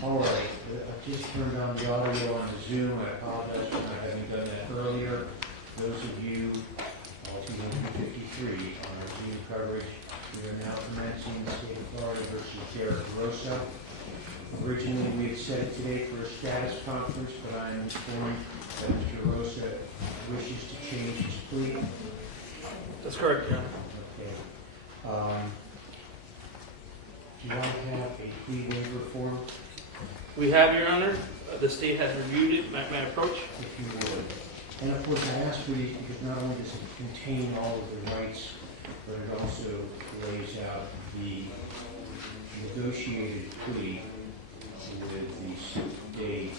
All right, I just turned on the audio on the Zoom. I apologize for not having done that earlier. Those of you, all 253 on our Zoom coverage, we are now commencing the state of Florida versus Derek Rosa. Originally, we had set it today for a status conference, but I am informed that Mr. Rosa wishes to change his plea. That's correct, Your Honor. Okay. Do you want to have a plea waiver form? We have, Your Honor. The state has reviewed it, my approach. If you would. And of course, I ask for these because not only does it contain all of the rights, but it also lays out the negotiated plea with the state.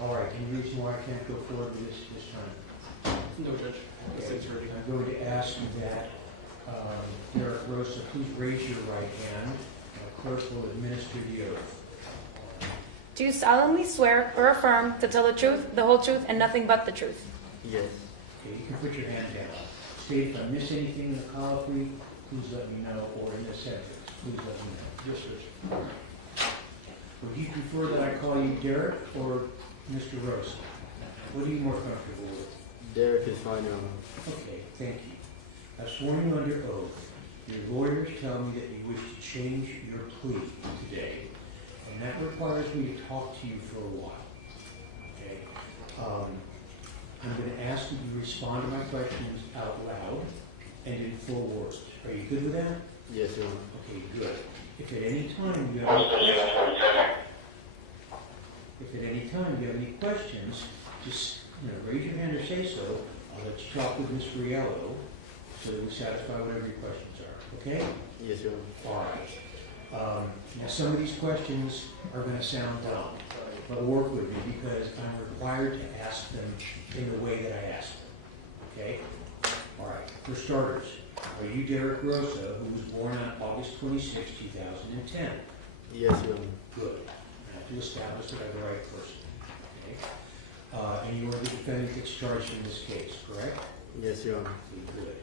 All right, any reason why I can't go forward with this time? No, Judge. The state's ready. I'm going to ask that Derek Rosa, please raise your right hand. Clerk will administer the oath. Do you solemnly swear or affirm to tell the truth, the whole truth, and nothing but the truth? Yes. Okay, you can put your hand down. State, if I miss anything in the colloquy, please let me know, or in the sentence, please let me know. Yes, sir. Would you prefer that I call you Derek or Mr. Rosa? What are you more comfortable with? Derek is fine, Your Honor. Okay, thank you. I've sworn you under oath. Your lawyers tell me that you wish to change your plea today, and that requires me to talk to you for a while. Okay? I'm going to ask that you respond to my questions out loud and in full words. Are you good with that? Yes, Your Honor. Okay, good. If at any time you have any questions, just raise your hand or say so. I'll let you talk with Ms. Riello so that we satisfy whatever your questions are. Okay? Yes, Your Honor. All right. Now, some of these questions are going to sound dumb, but work with me because I'm required to ask them in the way that I ask them. Okay? All right. For starters, are you Derek Rosa, who was born on August 26, 2010? Yes, Your Honor. Good. I have to establish that I'm the right person. Okay? And you are the defendant that's charged in this case, correct? Yes, Your Honor. Good.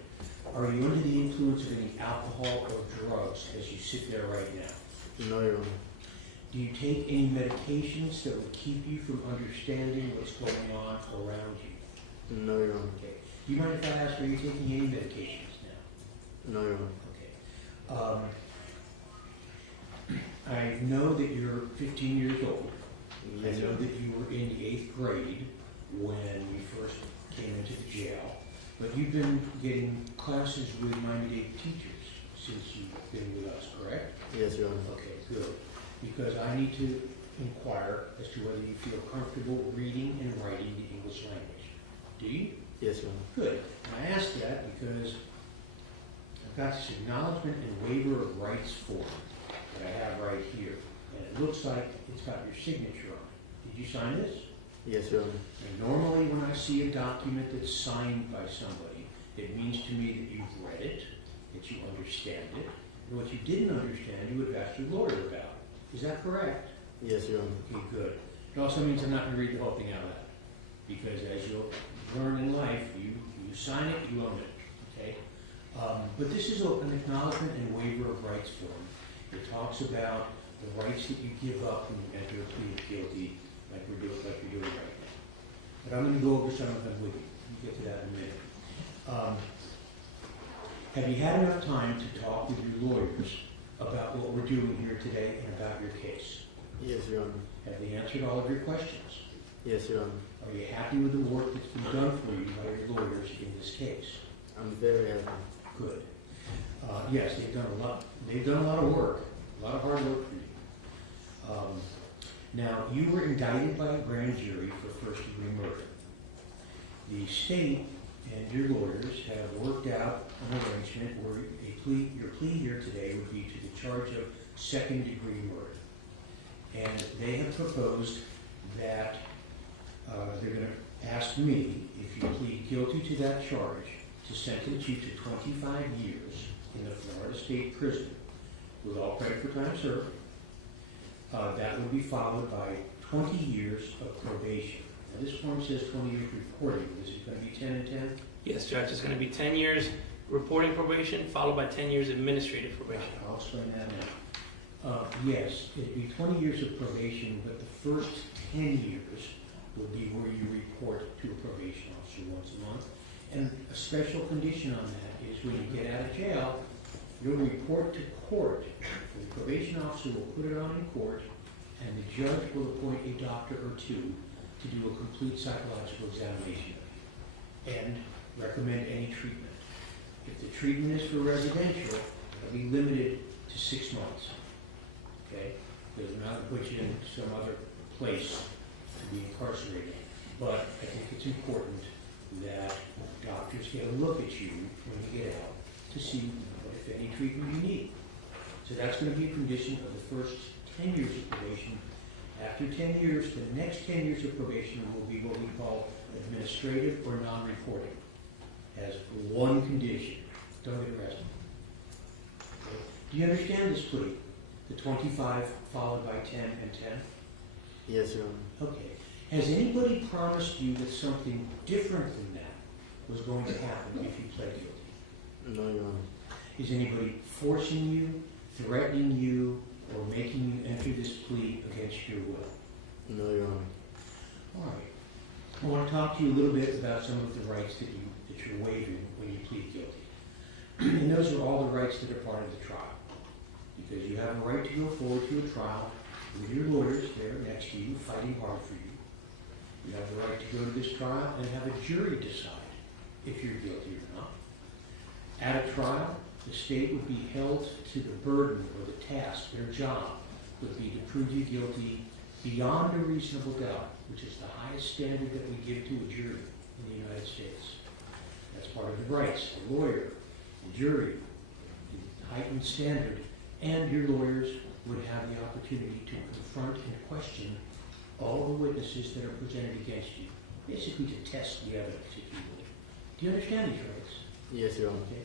Are you under the influence of any alcohol or drugs as you sit there right now? No, Your Honor. Do you take any medications that would keep you from understanding what's going on around you? No, Your Honor. Okay. Do you mind if I ask, are you taking any medications now? No, Your Honor. Okay. I know that you're 15 years old. Yes, I Your know Honor. that you were in the 8th grade when we first came into the jail, but you've been getting classes with Miami-Dade teachers since you've been with us, correct? Yes, Your Honor. Okay, good. Because I need to inquire as to whether you feel comfortable reading and writing the English language. Do you? Yes, Your Honor. Good. And I ask that because I've got this acknowledgement and waiver of rights form that I have right here. And it looks like it's got your signature on it. Did you sign this? Yes, Your Honor. And normally when I see a document that's signed by somebody, it means to me that you've read it, that you understand it, and what you didn't understand, you would have asked your lawyer about. Is that correct? Yes, Your Honor. Okay, good. It also means I'm not going to read the whole thing out loud. Because as you'll learn in life, you sign it, you own it. Okay? But this is an acknowledgement and waiver of rights form. It talks about the rights that you give up when you enter a plea of guilty, like you're doing right now. But I'm going to go over some of them with you. We'll get to that in a minute. Have you had enough time to talk with your lawyers about what we're doing here today and about your case? Yes, Your Honor. Have they answered all of your questions? Yes, Your Honor. Are you happy with the work that's been done for you by your lawyers in this case? I'm very happy. Good. Yes, they've done a lot. They've done a lot of work, a lot of hard work for you. Now, you were indicted by a grand jury for first-degree murder. The state and your lawyers have worked out an arrangement where your plea here today would be to the charge of second-degree murder. And they have proposed that they're going to ask me, if you plead guilty to that charge, to sentence you to 25 years in the Florida State Prison with all credit for time served. That would be followed by 20 years of probation. Now, this form says 20 years reporting. Is it going to be 10 and 10? Yes, Judge. It's going to be 10 years reporting probation, followed by 10 years administrative probation. I'll explain that now. Yes, it'd be 20 years of probation, but the first 10 years will be where you report to a probation officer once a month. And a special condition on that is when you get out of jail, you'll report to court. The probation officer will put it on in court, and the judge will appoint a doctor or two to do a complete psychological examination and recommend any treatment. If the treatment is for residential, it'll be limited to 6 months. Okay? Because we're not going to put you in some other place to be incarcerated. But I think it's important that doctors get a look at you when you get out to see if any treatment you need. So that's going to be a condition of the first 10 years of probation. After 10 years, the next 10 years of probation will be what we call administrative or non-reporting. As one condition, don't get arrested. Okay. Do you understand this plea? The 25 followed by 10 and 10? Yes, Your Honor. Okay. Has anybody promised you that something different than that was going to happen if you pled guilty? No, Your Honor. Is anybody forcing you, threatening you, or making you enter this plea against your will? No, Your Honor. All right. I want to talk to you a little bit about some of the rights that you're waiving when you plead guilty. And those are all the rights that are part of the trial. Because you have a right to go forward to a trial with your lawyers there next to you, fighting hard for you. You have the right to go to this trial and have a jury decide if you're guilty or not. At a trial, the state would be held to the burden or the task, their job would be to prove you guilty beyond a reasonable doubt, which is the highest standard that we give to a jury in the United States. That's part of the rights, the lawyer, the jury, the heightened standard, and your lawyers would have the opportunity to confront and question all the witnesses that are presented against you, basically to test the evidence, if you will. Do you understand these rights? Yes, Your Honor. Okay.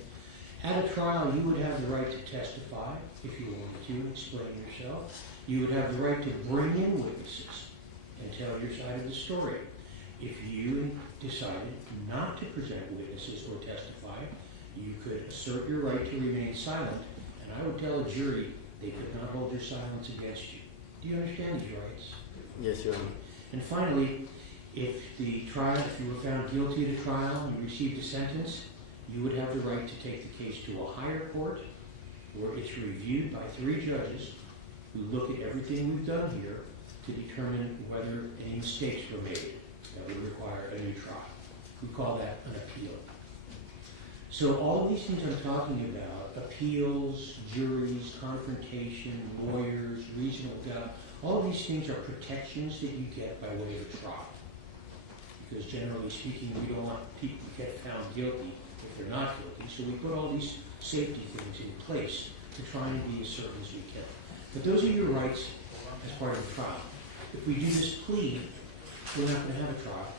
At a trial, you would have the right to testify, if you wanted to, explain yourself. You would have the right to bring in witnesses and tell your side of the story. If you decided not to present witnesses or testify, you could assert your right to remain silent, and I would tell a jury they could not hold their silence against you. Do you understand these rights? Yes, Your Honor. And finally, if you were found guilty at a trial and you received a sentence, you would have the right to take the case to a higher court, where it's reviewed by 3 judges who look at everything we've done here to determine whether any mistakes were made that would require a new trial. We call that an appeal. So all of these things I'm talking about, appeals, juries, confrontation, lawyers, reasonable doubt, all of these things are protections that you get by way of trial. Because generally speaking, we don't want people to get found guilty if they're not guilty, so we put all these safety things in place to try and be as certain as we can. But those are your rights as part of the trial. If we do this plea, we're not going to have a trial,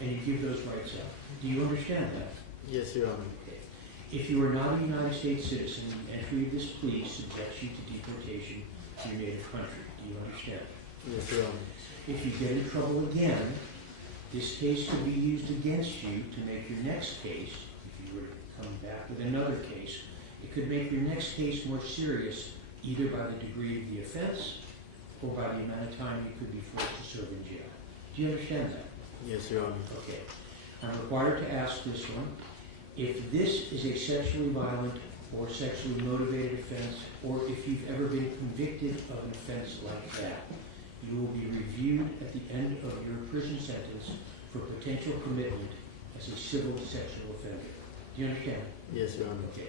and you give those rights up. Do you understand that? Yes, Your Honor. Okay. If you are not a United States citizen, entry of this plea subjects you to deportation to your native country. Do you understand? Yes, Your Honor. If you get in trouble again, this case could be used against you to make your next case, if you were to come back with another case, it could make your next case more serious, either by the degree of the offense or by the amount of time you could be forced to serve in jail. Do you understand that? Yes, Your Honor. Okay. I'm required to ask this one. If this is a sexually violent or sexually motivated offense, or if you've ever been convicted of an offense like that, you will be reviewed at the end of your prison sentence for potential commitment as a civil sexual offender. Do you understand? Yes, Your Honor. Okay.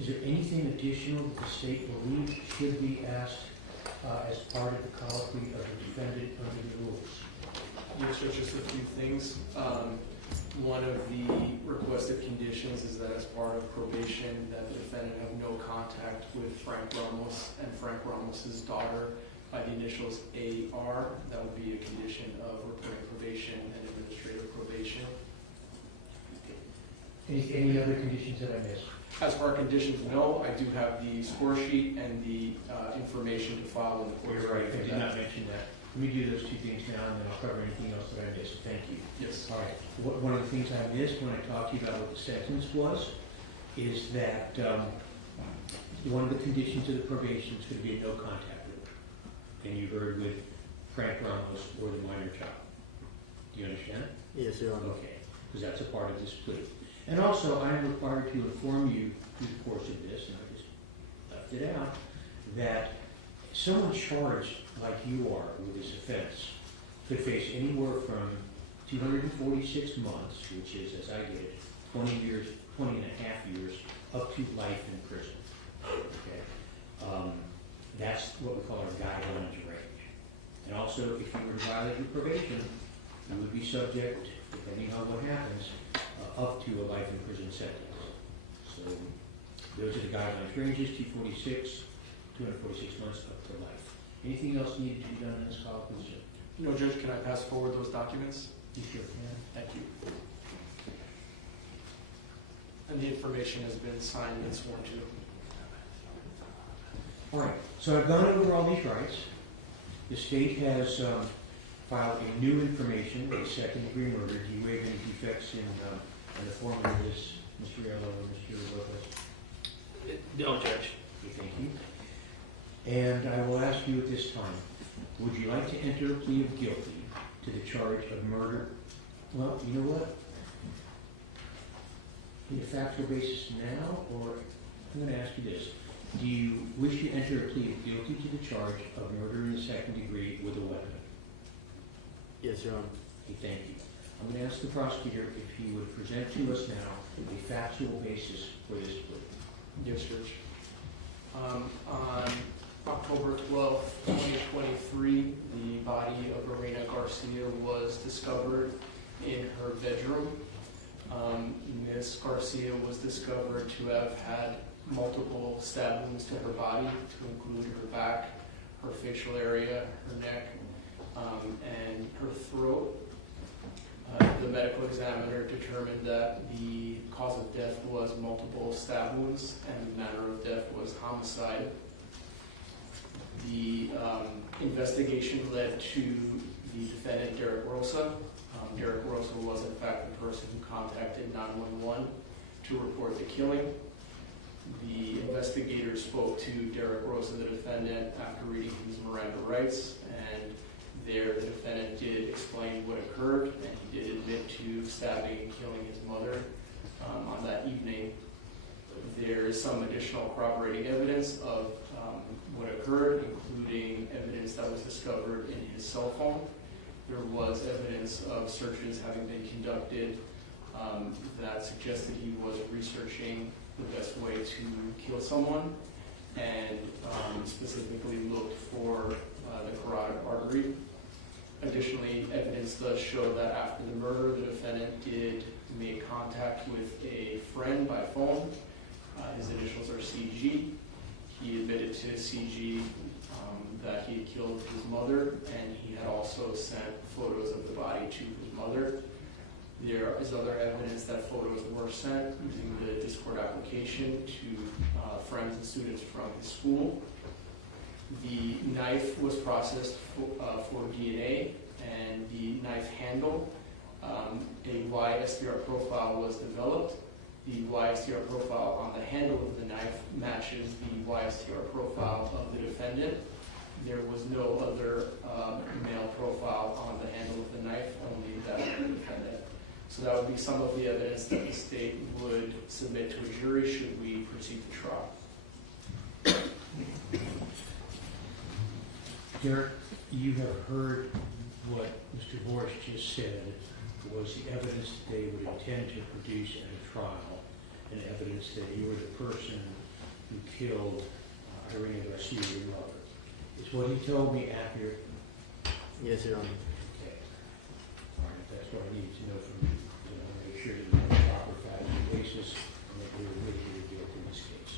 Is there anything additional that the state believes should be asked as part of the colloquy of the defendant under the rules? Yes, Judge, just a few things. One of the requested conditions is that as part of probation, that the defendant have no contact with Frank Ramos and Frank Ramos's daughter by the initials AR. That would be a condition of reporting probation and administrative probation. Any other conditions that I missed? As for our conditions, no. I do have the score sheet and the information to file in the court. You're right, I did not mention that. Let me do those two things now, and then I'll cover anything else that I missed. Thank you. Yes. All right. One of the things I missed when I talked to you about what the sentence was is that one of the conditions of the probation is going to be a no contact order. And you heard with Frank Ramos or the minor child. Do you understand? Yes, Your Honor. Okay, because that's a part of this plea. And also, I am required to inform you through the course of this, and I just left it out, that someone charged like you are with this offense could face anywhere from 246 months, which is, as I get it, 20 years, 20 and a half years, up to life in prison. Okay? That's what we call our guidelines range. And also, if you were to violate your probation, you would be subject, depending on what happens, up to a life in prison sentence. So those are the guidelines ranges, 246 months up to life. Anything else needed to be done in this call, please? No, Judge, can I pass forward those documents? You sure can. Thank you. And the information has been signed and sworn to. All right, so I've gone over all these rights. The state has filed a new information, a second-degree murder. Do you waive any defects in the form of this, Mr. Yellow or Mr. Lopez? No, Judge. Okay, thank you. And I will ask you at this time, would you like to enter a plea of guilty to the charge of murder? Well, you know what? In a factual basis now, or I'm going to ask you this. Do you wish to enter a plea of guilty to the charge of murder in the second degree with a weapon? Yes, Your Honor. Okay, thank you. I'm going to ask the prosecutor if he would present to us now a factual basis for this plea. Yes, Judge. On October 12th, 2023, the body of Irina Garcia was discovered in her bedroom. Ms. Garcia was discovered to have had multiple stab wounds to her body, to include her back, her facial area, her neck, and her throat. The medical examiner determined that the cause of death was multiple stab wounds and the manner of death was homicide. The investigation led to the defendant, Derek Rosa. Derek Rosa was in fact the person who contacted 911 to report the killing. The investigators spoke to Derek Rosa, the defendant, after reading his Miranda rights, and there the defendant did explain what occurred, and he did admit to stabbing and killing his mother on that evening. There is some additional corroborating evidence of what occurred, including evidence that was discovered in his cell phone. There was evidence of searches having been conducted that suggested he was researching the best way to kill someone, and specifically looked for the carotid artery. Additionally, evidence does show that after the murder, the defendant did make contact with a friend by phone. His initials are CG. He admitted to CG that he had killed his mother, and he had also sent photos of the body to his mother. There is other evidence that photos were sent using the Discord application to friends and students from his school. The knife was processed for DNA, and the knife handle, a YSDR profile was developed. The YSDR profile on the handle of the knife matches the YSDR profile of the defendant. There was no other male profile on the handle of the knife, only that of the defendant. So that would be some of the evidence that the state would submit to a jury should we proceed to trial. Derek, you have heard what Mr. Boris just said was the evidence that they would intend to produce at a trial, and evidence that you were the person who killed Irina Garcia, your mother. Is what he told me accurate? Yes, Your Honor. Okay. All right, that's what I needed to know from you. I want to make sure that you have a proper factual basis and that you were admitted guilty in this case.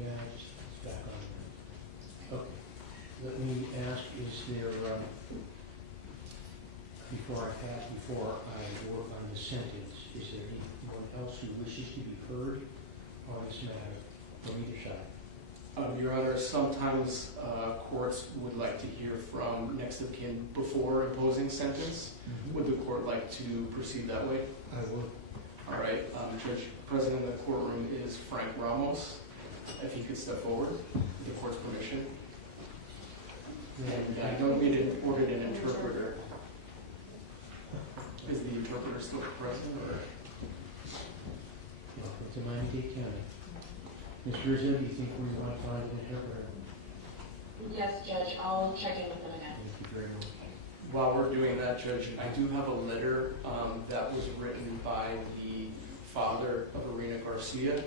Yeah, just back on that. Okay. Let me ask, is there, before I work on the sentence, is there anyone else who wishes to be heard on this matter from either side? Your Honor, sometimes courts would like to hear from next of kin before imposing sentence. Would the court like to proceed that way? I would. All right, Judge, present in the courtroom is Frank Ramos. If he could step forward with the court's permission. And I know we did order an interpreter. Is the interpreter still present or? Welcome to Miami-Dade County. Ms. Rizzo, do you think we want to find an interpreter? Yes, Judge, I'll check in with them again. Thank you very much. While we're doing that, Judge, I do have a letter that was written by the father of Irina Garcia.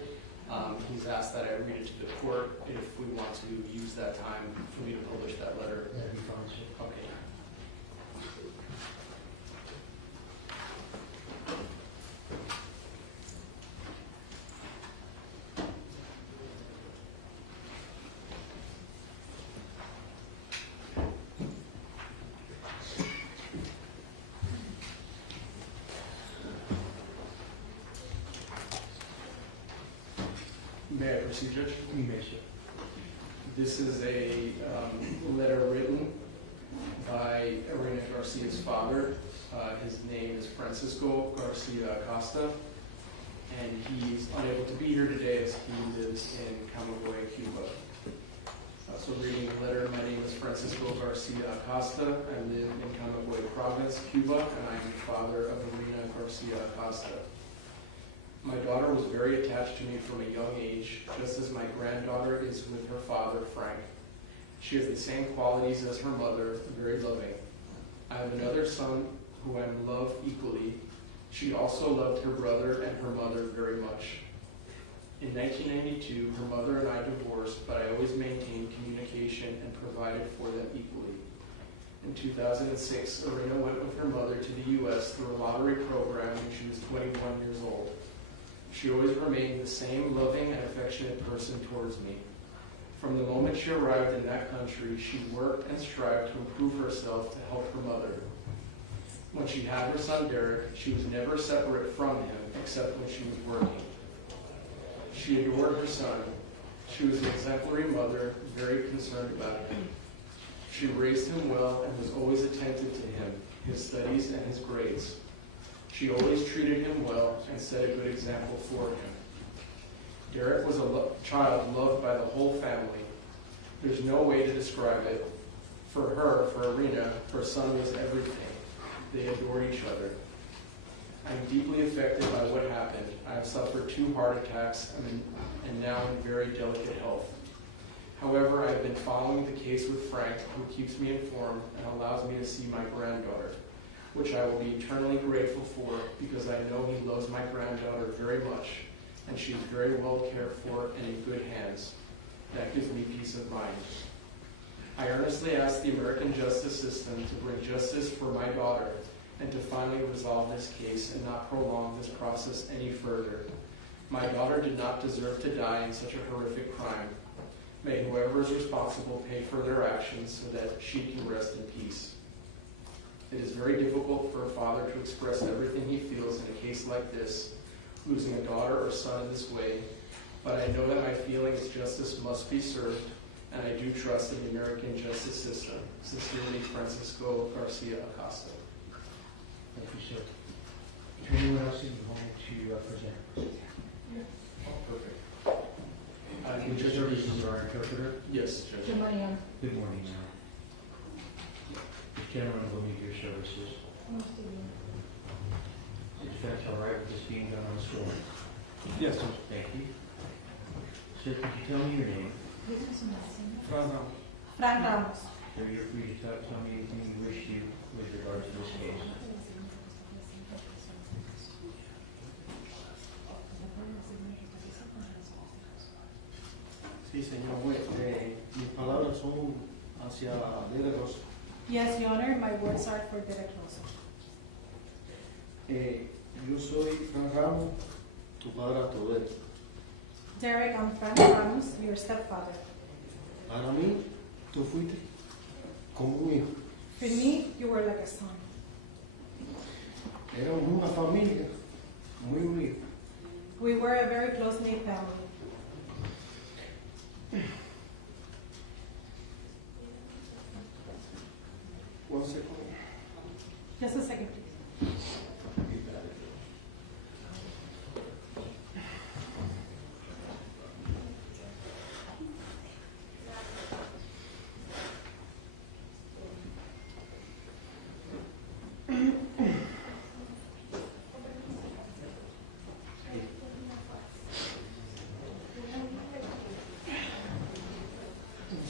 He's asked that I read it to the court if we want to use that time for me to publish that letter. That'd be fine, sir. Okay. May I proceed, Judge? You may, sir. This is a letter written by Irina Garcia's father. His name is Francisco Garcia Acosta, and he's unable to be here today as he lives in Camagüey, Cuba. So reading the letter, my name is Francisco Garcia Acosta. I live in Camagüey Province, Cuba, and I am the father of Irina Garcia Acosta. My daughter was very attached to me from a young age, just as my granddaughter is with her father, Frank. She has the same qualities as her mother, very loving. I have another son who I love equally. She also loved her brother and her mother very much. In 1992, her mother and I divorced, but I always maintained communication and provided for them equally. In 2006, Irina went with her mother to the U.S. through a lottery program when she was 21 years old. She always remained the same loving and affectionate person towards me. From the moment she arrived in that country, she worked and strived to improve herself to help her mother. When she had her son Derek, she was never separate from him except when she was working. She adored her son. She was an exemplary mother, very concerned about him. She raised him well and was always attentive to him, his studies, and his grades. She always treated him well and set a good example for him. Derek was a child loved by the whole family. There's no way to describe it. For her, for Irina, her son was everything. They adored each other. I'm deeply affected by what happened. I have suffered 2 heart attacks and now in very delicate health. However, I have been following the case with Frank, who keeps me informed and allows me to see my granddaughter, which I will be eternally grateful for because I know he loves my granddaughter very much and she is very well cared for and in good hands. That gives me peace of mind. I earnestly ask the American justice system to bring justice for my daughter and to finally resolve this case and not prolong this process any further. My daughter did not deserve to die in such a horrific crime. May whoever is responsible pay for their actions so that she can rest in peace. It is very difficult for a father to express everything he feels in a case like this, losing a daughter or son in this way, but I know that my feeling is justice must be served, and I do trust in the American justice system. Sincerely, Francisco Garcia Acosta. Thank you, sir. Is there anyone else that you want to present? Perfect. Would you service as our interpreter? Yes, Judge. Good morning. Good morning, now. This gentleman will need your services. If that's all right with this being done on sworn. Yes, sir. Thank you. Sir, could you tell me your name? Frank Ramos. Sir, you're free to tell me anything you wish to with regard to this case. Sí, señor juez. Mis palabras son hacia Derek Rosa. Yes, Your Honor, my words are for Derek Rosa. Yo soy Fran Ramos, tu padrastro de él. Derek, I'm Frank Ramos, your stepfather. Para mí, tú fuiste como un hijo. For me, you were like a son. Éramos una familia muy unida. We were a very close-knit family. Just a second, please.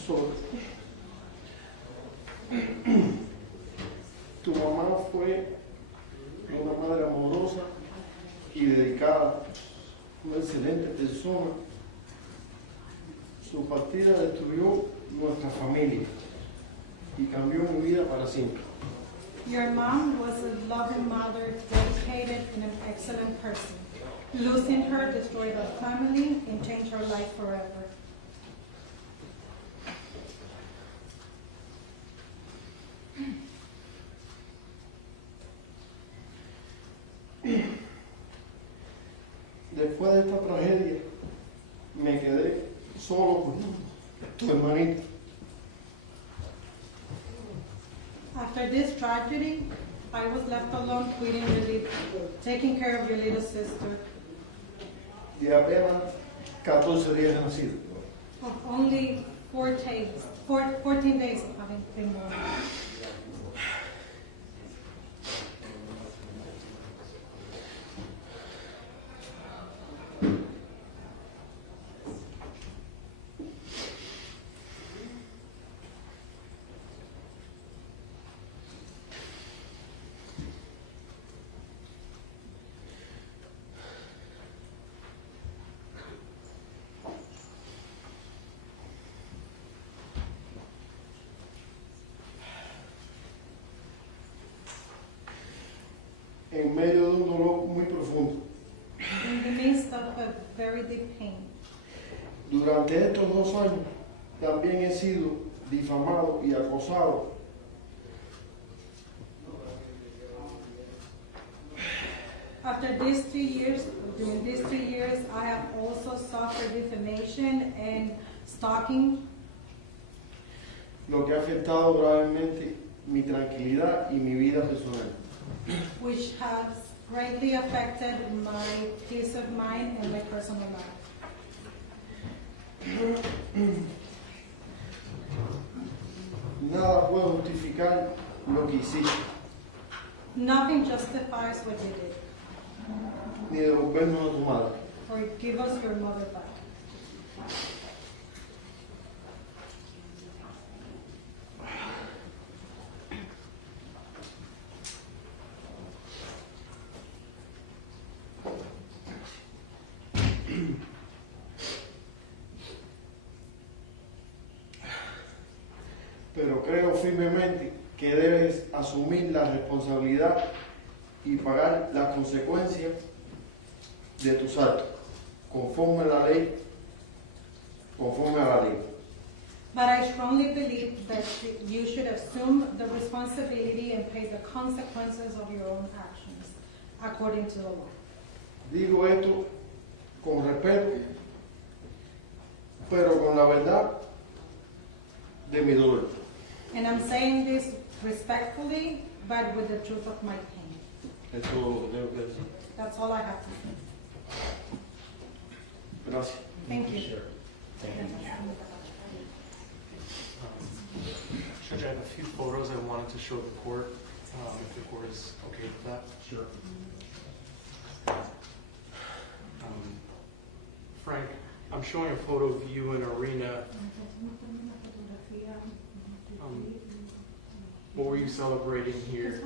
So, tu mamá fue una madre amorosa y dedicada, una excelente persona. Su partida destruyó nuestra familia y cambió mi vida para siempre. Your mom was a loving mother, dedicated and an excellent person. Losing her destroyed our family and changed her life forever. Después de esta tragedia, me quedé solo con tu hermanita. After this tragedy, I was left alone taking care of your little sister De apenas 14 días de nacido. of only 14 days of having been born. En medio de un dolor muy profundo. In the midst of a very deep pain. Durante estos 2 años también he sido difamado y acosado During these 2 years, I have also suffered defamation and stalking, lo que ha afectado gravemente mi tranquilidad y mi vida personal. which has greatly affected my peace of mind and my personal life. Nada puede justificar lo que hiciste, Nothing justifies what you did, ni devolvernos a tu madre. or give us your mother back. Pero creo firmemente que debes asumir la responsabilidad y pagar las consecuencias de tus actos, conforme a la ley. But I strongly believe that you should assume the responsibility and pay the consequences of your own actions, according to the law. Digo esto con respeto, pero con la verdad de mi dolor. And I'm saying this respectfully, but with the truth of my pain. Eso es lo que tengo que decir. That's all I have to say. Gracias. Thank you. Sir. Thank you. Judge, I have a few photos I wanted to show the court, if the court is okay with that. Sure. Frank, I'm showing a photo of you in Arena. What were you celebrating here?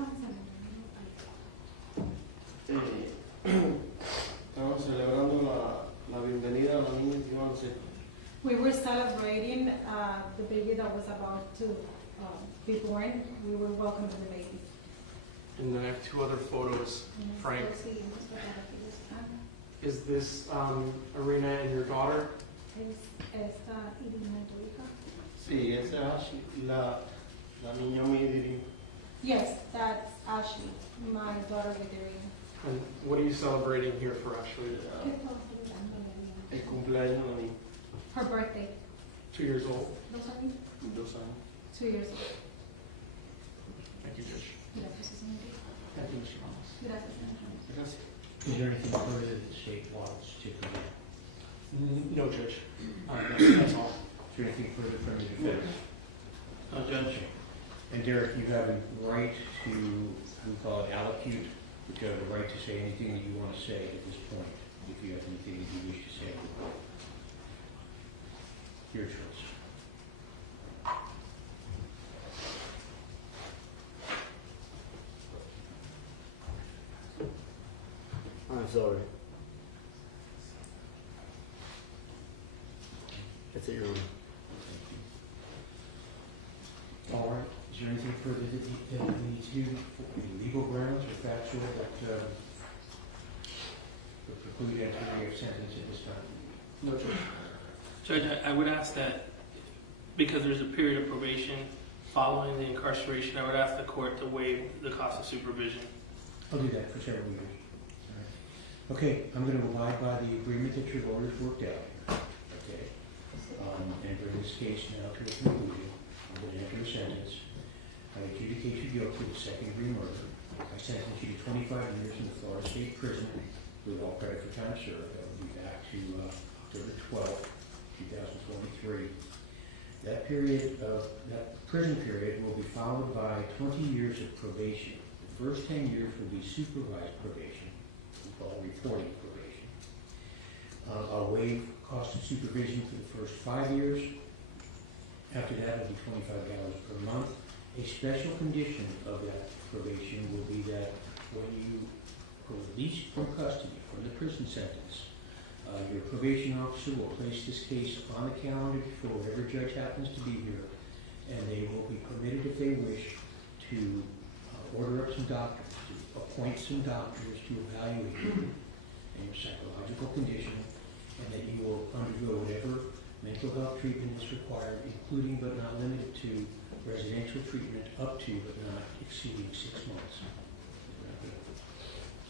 Estamos celebrando la bienvenida a la niña que iba a nacer. We were celebrating the baby that was about to be born. We were welcoming the baby. And then I have 2 other photos. Frank, is this Arena and your daughter? Sí, esa es Ashley, la niña Midiri. Yes, that's Ashley, my daughter Vidarian. And what are you celebrating here for Ashley? El cumpleaños de la niña, Her birthday. 2 years old. 2 años. 2 years old. Thank you, Judge. Gracias, señor. Thank you, Mr. Ramos. Gracias, señor. Gracias. Is there anything further that the state wants to present? No, Judge. That's all. Is there anything further from the defense? No, Judge. And Derek, you have a right to, we call it allocute, but you have the right to say anything that you want to say at this point, if you have anything that you wish to say. Your choice. I'm sorry. That's it, Your Honor. All right, is there anything further that we need to do, any legal grounds or factual that would preclude entry of sentence at this time? No, Judge. Judge, I would ask that, because there's a period of probation following the incarceration, I would ask the court to waive the cost of supervision. I'll do that for several years. All right. Okay, I'm going to abide by the agreement that your lawyers worked out. Okay. And bring this case now to a conclusion. I'm going to enter a sentence. I adjudicate you guilty of second-degree murder. I sentence you to 25 years in the Florida State Prison with all credit for time served. That will be back to October 12th, 2023. That prison period will be followed by 20 years of probation. The first 10 years will be supervised probation, we call reporting probation. I'll waive cost of supervision for the first 5 years. After that, it'll be $25 per month. A special condition of that probation will be that when you are released from custody, from the prison sentence, your probation officer will place this case on the calendar for whatever judge happens to be here, and they will be permitted, if they wish, to order up some doctors, to appoint some doctors to evaluate you and your psychological condition, and that you will undergo whatever mental health treatment is required, including but not limited to residential treatment up to but not exceeding 6 months. We're not going to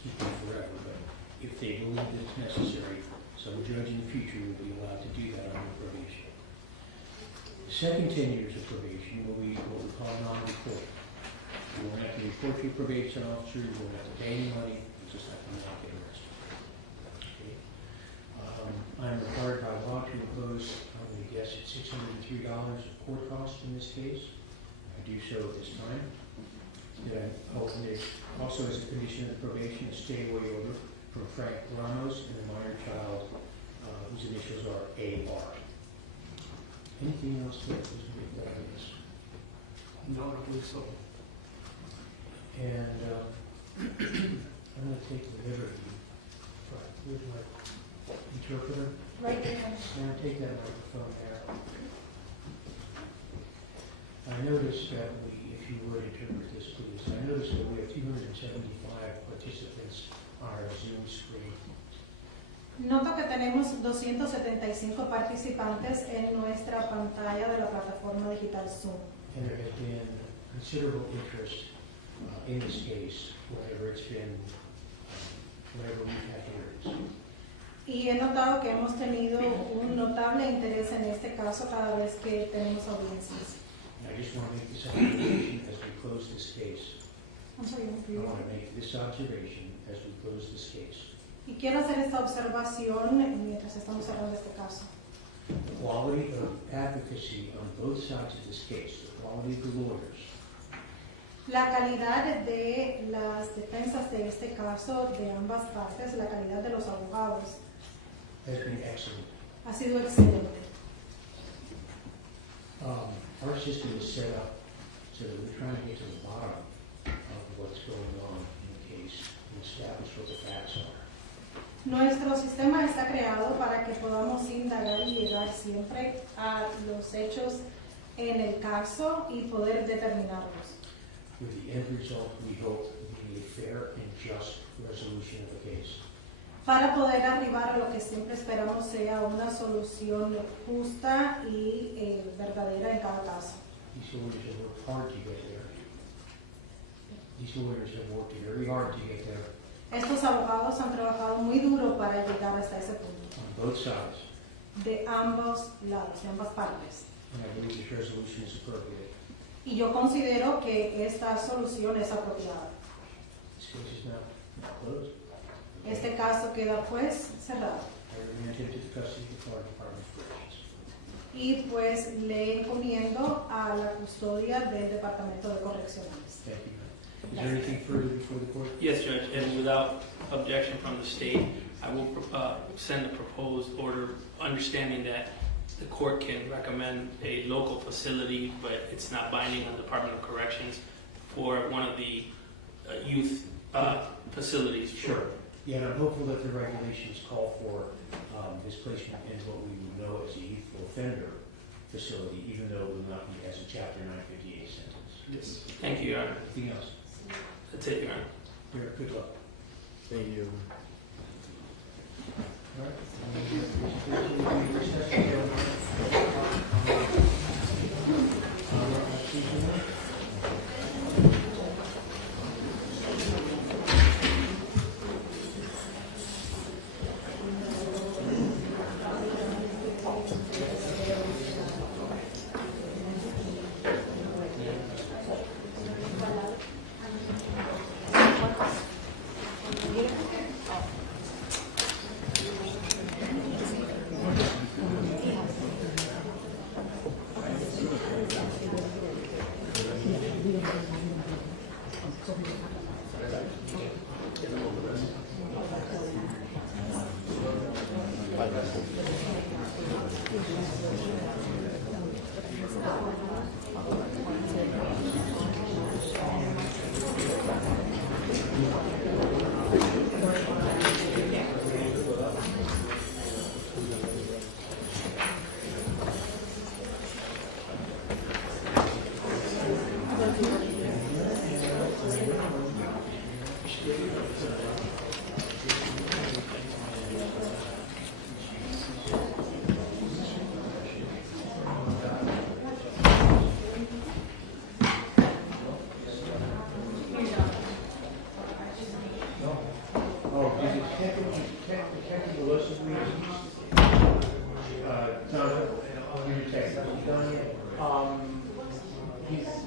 keep you forever, but if they believe that it's necessary, some judge in the future will be allowed to do that under probation. The second 10 years of probation will be what we call non-report. You won't have to report to your probation officer, you won't have to pay any money, you just have to not get arrested. Okay. I'm required by law to impose, I'm going to guess it's $603 of court costs in this case. I do so at this time. Also as a condition of probation, a stay-away order from Frank Ramos and a minor child whose initials are AR. Anything else that was required in this? No, I don't believe so. And I'm going to take the liberty. Where's my interpreter? Right there. Can I take that microphone there? I noticed that if you would interpret this, please. I noticed that we have 275 participants on our Zoom screen. Noto que tenemos 275 participantes en nuestra pantalla de la plataforma digital Zoom. And there has been considerable interest in this case, whenever it's been, whenever we've had hearings. Y he notado que hemos tenido un notable interés en este caso cada vez que tenemos audiencias. And I just want to make this observation as we close this case. I'm sorry, I want to make this observation as we close this case. Y quiero hacer esta observación mientras estamos cerrando este caso. The quality of advocacy on both sides of this case, the quality of the lawyers, La calidad de las defensas de este caso de ambas partes, la calidad de los abogados, has been excellent. ha sido excelente. Our system is set up so that we're trying to get to the bottom of what's going on in the case and establish what the facts are. Nuestro sistema está creado para que podamos indagar y llegar siempre a los hechos en el caso y poder determinarlos. With the end result, we hope, being a fair and just resolution of the case. Para poder arribar a lo que siempre esperamos sea una solución justa y verdadera en cada caso. These lawyers have worked hard to get there. These lawyers have worked very hard to get there Estos abogados han trabajado muy duro para llegar hasta ese punto, on both sides, de ambos lados, de ambas partes. and I believe this resolution is appropriate. Y yo considero que esta solución es apropiada. This case is now closed. Este caso queda pues cerrado. I remand him to the custody of the Florida Department of Corrections. Y pues le encomiendo a la custodia del Departamento de Correccionales. Thank you. Is there anything further before the court? Yes, Judge, and without objection from the state, I will send a proposed order, understanding that the court can recommend a local facility, but it's not binding on the Department of Corrections for one of the youth facilities. Sure. Yeah, and I'm hopeful that the regulations call for this placement in what we would know as a youthful offender facility, even though it will not be as a Chapter 958 sentence. Yes. Thank you, Your Honor. Anything else? That's it, Your Honor. Good luck. Thank you. All right.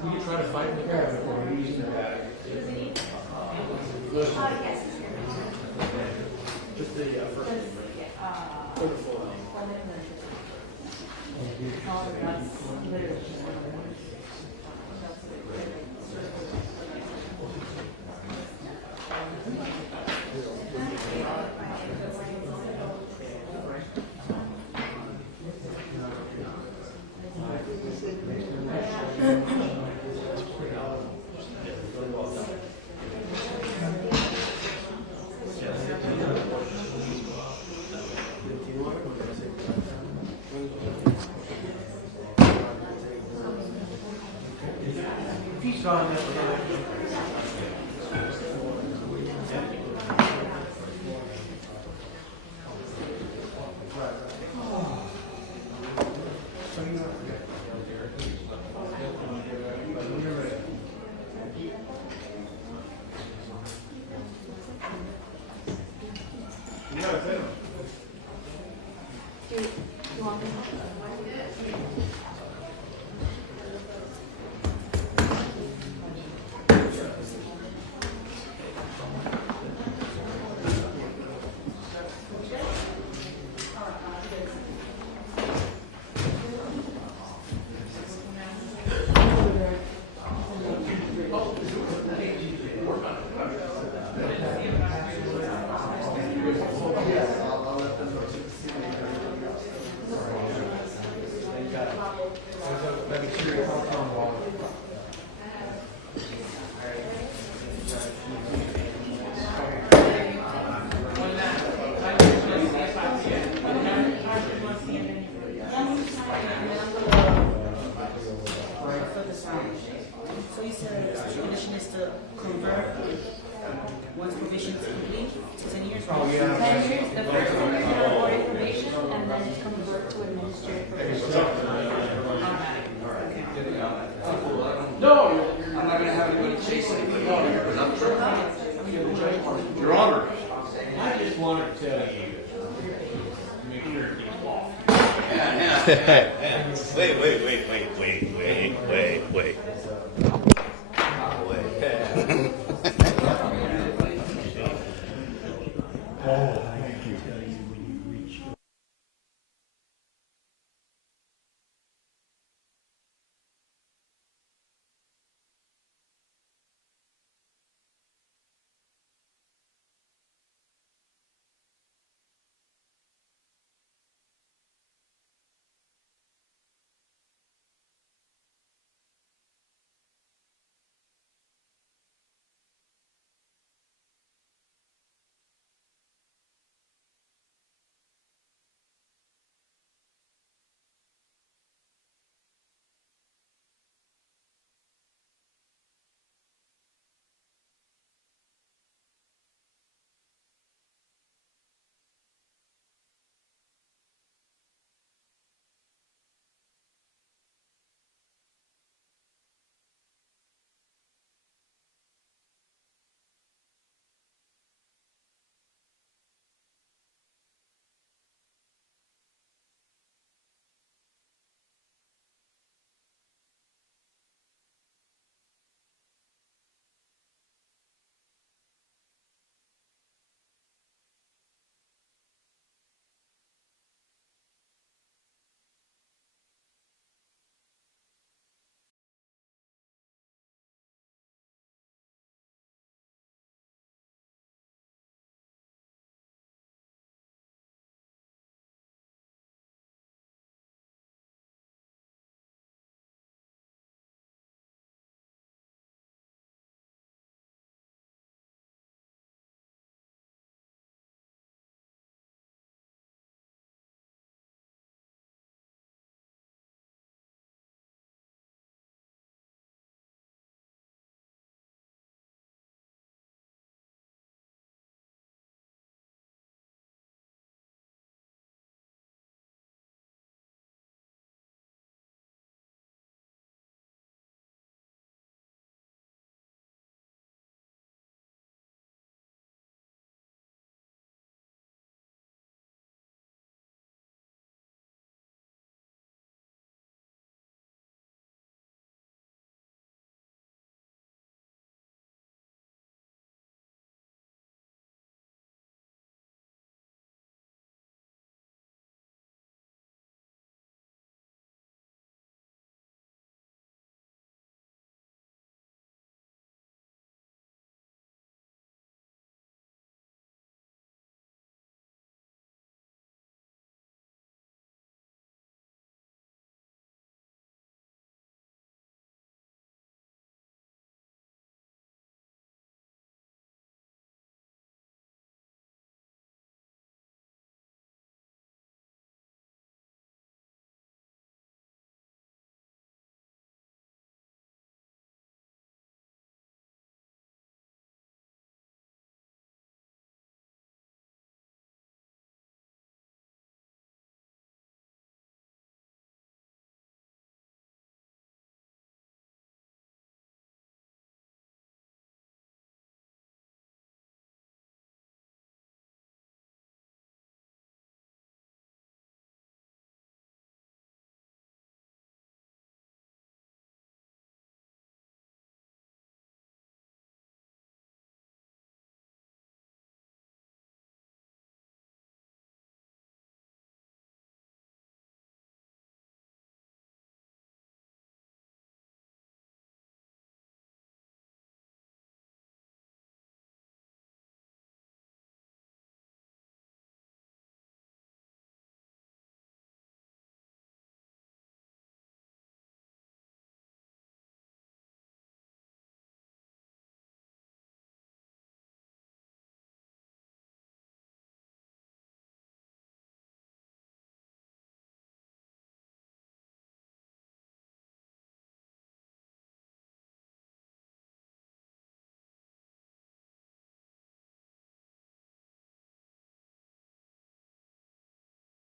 We can try to find the guy before we use that. Just the first name, right? Or the full name. He's gone now. So you said the condition is to convert once probation is complete to 10 years? Oh, yeah. 10 years, the first one is temporary probation, and then it's convert to administrative probation. No, I'm not gonna have anybody chase anybody out here, because I'm trying. Your Honor. I just wanted to tell you, make sure it's off. Yeah. Wait. Oh,